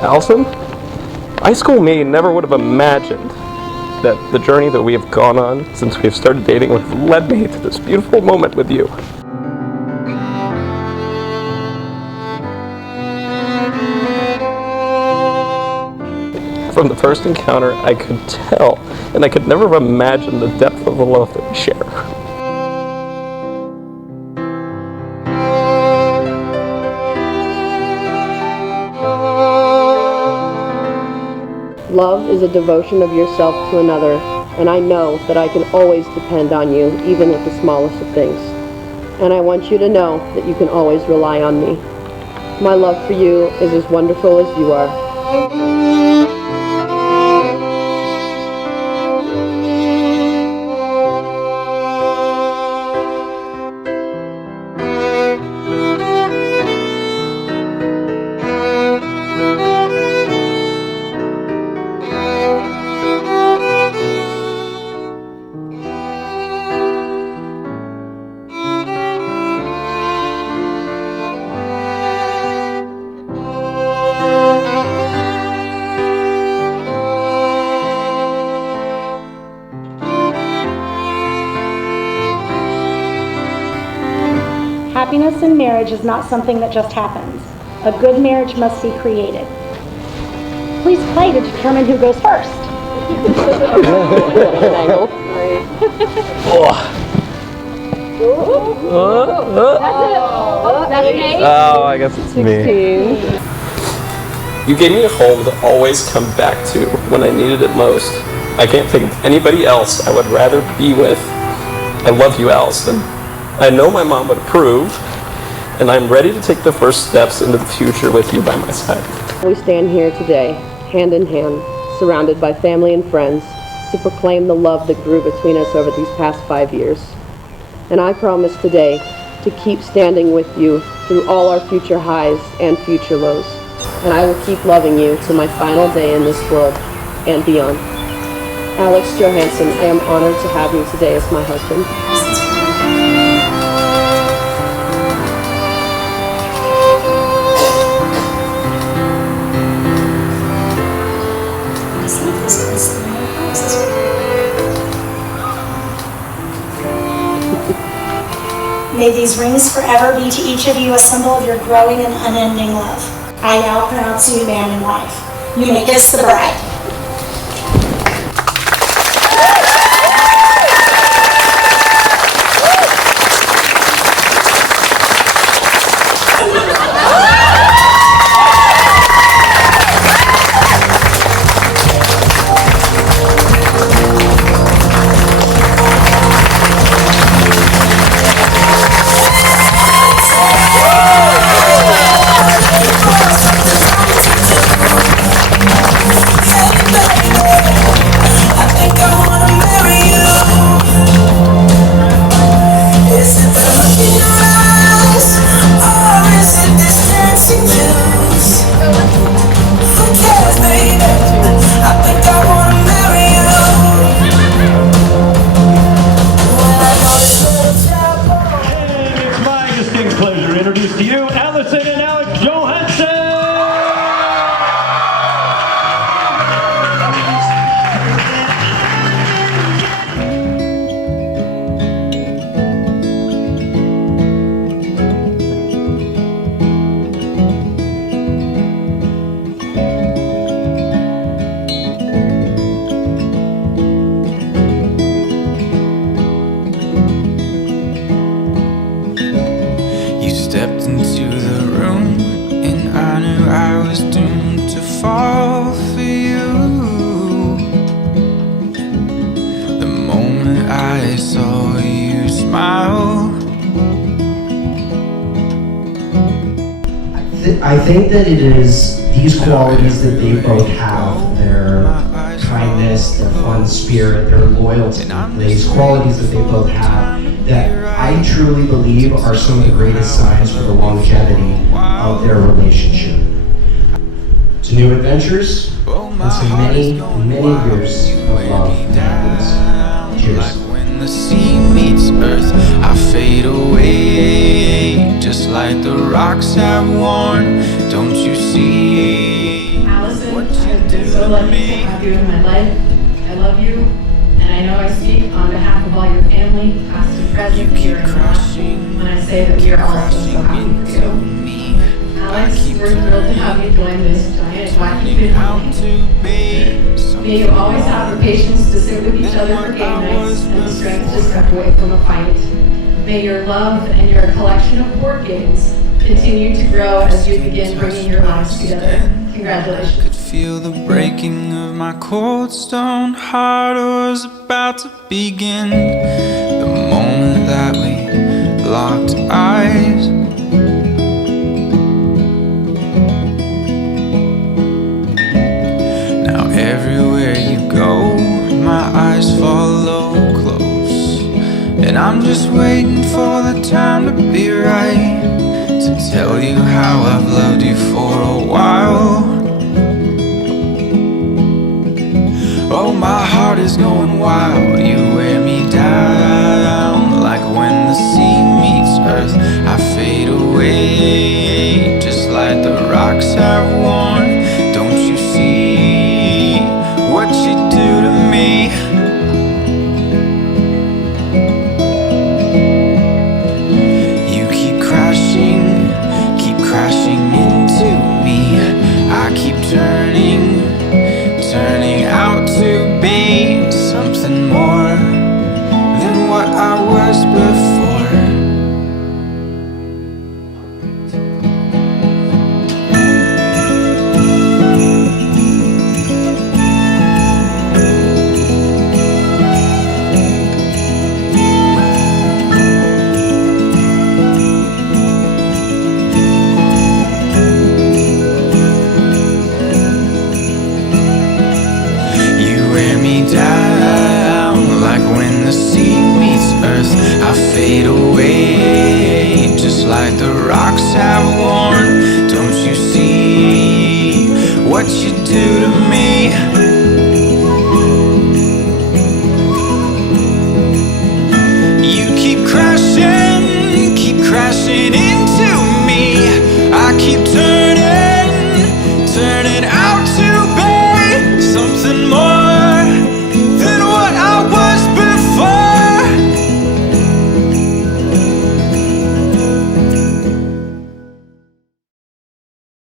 Allison, high school me never would have imagined that the journey that we have gone on since we have started dating would have led me to this beautiful moment with you. From the first encounter, I could tell, and I could never have imagined the depth of the love that we share. Love is a devotion of yourself to another, and I know that I can always depend on you, even with the smallest of things. And I want you to know that you can always rely on me. My love for you is as wonderful as you are. Happiness in marriage is not something that just happens. A good marriage must be created. Please play to determine who goes first. Oh, I guess it's me. You gave me a home to always come back to when I needed it most. I can't think of anybody else I would rather be with. I love you, Allison. I know my mom would approve, and I'm ready to take the first steps into the future with you by my side. We stand here today, hand in hand, surrounded by family and friends, to proclaim the love that grew between us over these past 5 years. And I promise today to keep standing with you through all our future highs and future lows. And I will keep loving you to my final day in this world and beyond. Alex Johansson, I am honored to have you today as my husband. May these rings forever be to each of you a symbol of your growing and unending love. I now pronounce you man and wife. You may kiss the bride. Introduce to you, Allison and Alex Johansson! Stepped into the room and I knew I was doomed to fall for you. The moment I saw you smile, I think that it is these qualities that they both have, their kindness, their fun spirit, their loyalty, these qualities that they both have, that I truly believe are some of the greatest signs for the longevity of their relationship. To new adventures, and to many, many years of love and happiness. Cheers. like when the sea meets earth, I fade away, just like the rocks have worn. Don't you see? so lucky to have you in my life. I love you, and I know I speak on behalf of all your family, past and present, here and past, when I say that we are all so happy for you. Alex, we're thrilled to have you join this giant wacky family. May you always have the patience to sit with each other for game nights and the strength to step away from a fight. May your love and your collection of board games continue to grow as you begin bringing your lives together. Congratulations. I could feel the breaking of my cold stone heart was about to begin. The moment that we locked eyes. Now everywhere you go, my eyes follow close. And I'm just waiting for the time to be right, to tell you how I've loved you for a while. Oh, my heart is going wild, you wear me down.